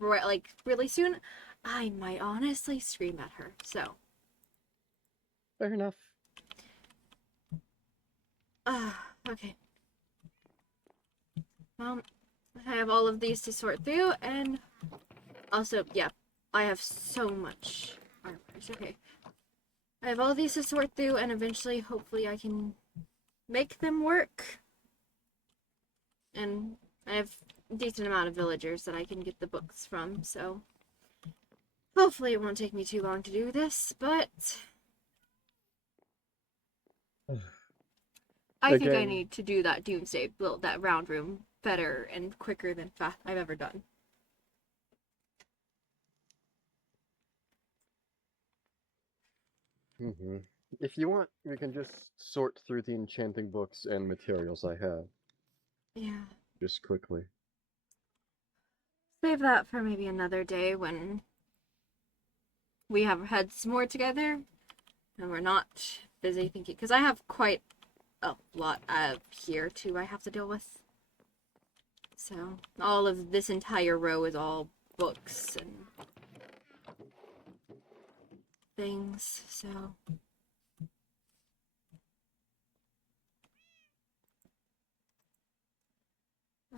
like really soon, I might honestly scream at her. So, Fair enough. okay. Well, I have all of these to sort through, and also, yeah, I have so much armor. Okay. I have all these to sort through, and eventually, hopefully, I can make them work. And I have a decent amount of villagers that I can get the books from, so hopefully it won't take me too long to do this, but I think I Again, need to do that doomsday build, that round room, better and quicker than I've ever done. if you want, we can just sort through the enchanting books and materials I have. Yeah. Just quickly. Save that for maybe another day when we have our heads more together and we're not busy thinking. Because I have quite a lot here too I have to deal with. So all of this entire row is all books and things. So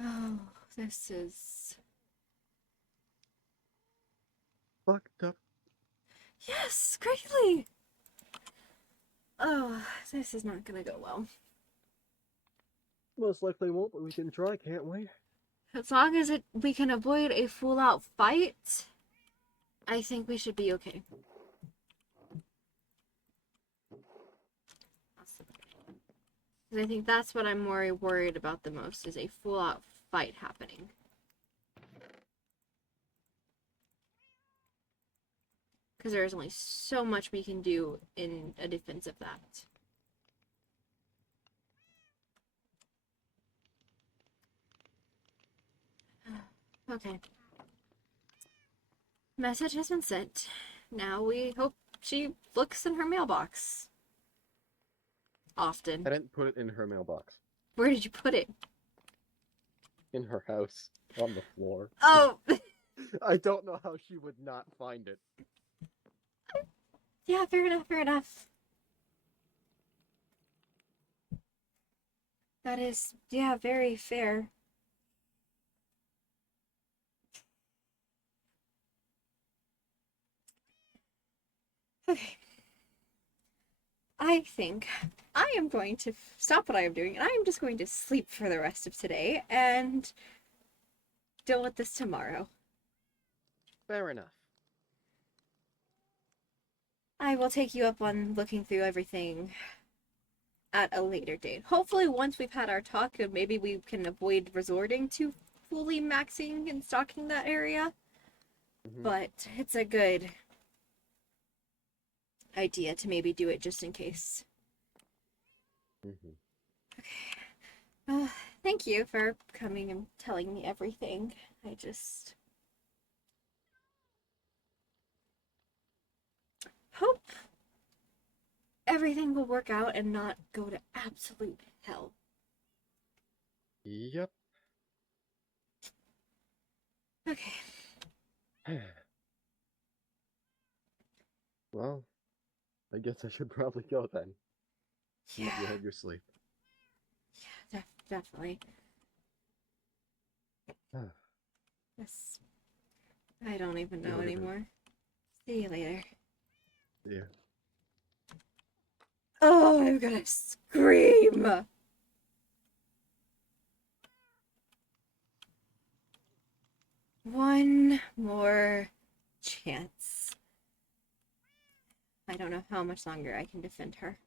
oh, this is Fucked up. yes, greatly. Oh, this is not gonna go well. Most likely won't, but we can try, can't we? As long as we can avoid a full-out fight, I think we should be okay. Because I think that's what I'm more worried about the most is a full-out fight happening. Because there's only so much we can do in a defense of that. Okay. Message has been sent. Now we hope she looks in her mailbox. Often. I didn't put it in her mailbox. Where did you put it? In her house. On the floor. Oh! I don't know how she would not find it. Yeah, fair enough, fair enough. That is, yeah, very fair. Okay. I think I am going to stop what I am doing and I am just going to sleep for the rest of today and deal with this tomorrow. Fair enough. I will take you up on looking through everything at a later date. Hopefully, once we've had our talk, maybe we can avoid resorting to fully maxing and stocking that area. Hmm. But it's a good idea to maybe do it just in case. Hmm. Uh, Thank you for coming and telling me everything. I just hope everything will work out and not go to absolute hell. Yep. Okay. Well, I guess I should probably go then. Yeah, You had your sleep. definitely. Yes. I don't even See you know later, then. anymore. See you later. Yeah. Oh, I'm gonna scream! One more chance. I don't know how much longer I can defend her.